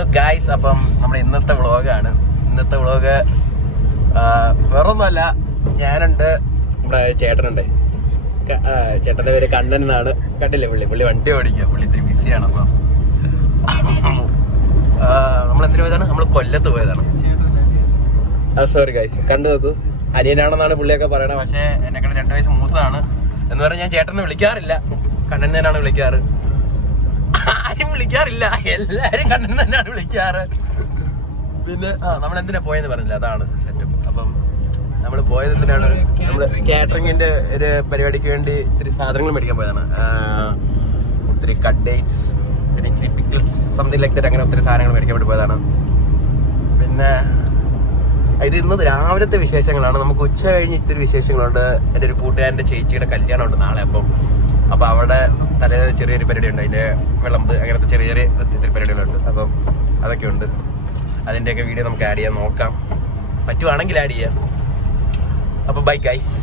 Hello guys, അപ്പം നമ്മുടെ ഇന്നത്തെ വ്ളോഗാണ്. ഇന്നത്തെ വ്ളോഗ് വേറൊന്നുമല്ല, ഞാനുണ്ട്, നമ്മുടെ ചേട്ടനുണ്ട്. ചേട്ടൻ്റെ പേര് കണ്ണൻ എന്നാണ്. കണ്ടില്ലേ, പുള്ളി വണ്ടി ഓടിക്കുക. പുള്ളി ഇത്തിരി ബിസിയാണ്. അപ്പം നമ്മളെന്തിനു പോയതാണ്? നമ്മൾ കൊല്ലത്ത് പോയതാണ്. സോറി ഗായ്സ്, കണ്ടു നോക്കൂ. അനിയനാണെന്നാണ് പുള്ളിയൊക്കെ പറയണത്. പക്ഷേ എന്നെക്കാൾ 2 വയസ്സ് മൂത്തതാണ്. എന്ന് പറഞ്ഞാൽ ഞാൻ ചേട്ടനെ വിളിക്കാറില്ല, കണ്ണൻ തന്നെയാണ് വിളിക്കാറ്. ആരും വിളിക്കാറില്ല, എല്ലാരും കണ്ണൻ തന്നെയാണ് വിളിക്കാറ്. പിന്നെ നമ്മൾ എന്തിനാ പോയെന്ന് പറഞ്ഞില്ല, അതാണ് സെറ്റപ്പ്. അപ്പം നമ്മൾ പോയത് എന്തിനാണ്? നമ്മൾ കാറ്ററിങ്ങിന്റെ ഒരു പരിപാടിക്ക് വേണ്ടി ഇത്തിരി സാധനങ്ങൾ മേടിക്കാൻ പോയതാണ്. ഒത്തിരി കട്ട് ഡേറ്റ്സ്, പിന്നെ ഇച്ചിരി പിക്കിൾസ്, സംതിങ് ലൈക്ക് ദാറ്റ്, അങ്ങനെ ഒത്തിരി സാധനങ്ങൾ മേടിക്കാൻ വേണ്ടി പോയതാണ്. പിന്നെ ഇത് ഇന്ന് രാവിലത്തെ വിശേഷങ്ങളാണ്. നമുക്ക് ഉച്ച കഴിഞ്ഞ് ഇത്തിരി വിശേഷങ്ങളുണ്ട്. എൻ്റെ ഒരു കൂട്ടുകാരൻ്റെ ചേച്ചിയുടെ കല്യാണം ഉണ്ട് നാളെ. അപ്പം അവിടെ തലേന്ന് ചെറിയൊരു പരിപാടി ഉണ്ട്. അതിൻ്റെ വിളമ്പ്, അങ്ങനത്തെ ചെറിയ ഒത്തിരി പരിപാടികളുണ്ട്. അപ്പം അതൊക്കെ ഉണ്ട്. അതിൻ്റെയൊക്കെ വീഡിയോ നമുക്ക് ആഡ് ചെയ്യാൻ നോക്കാം, പറ്റുവാണെങ്കിൽ ആഡ് ചെയ്യാം. അപ്പോൾ ബൈ ഗൈസ്.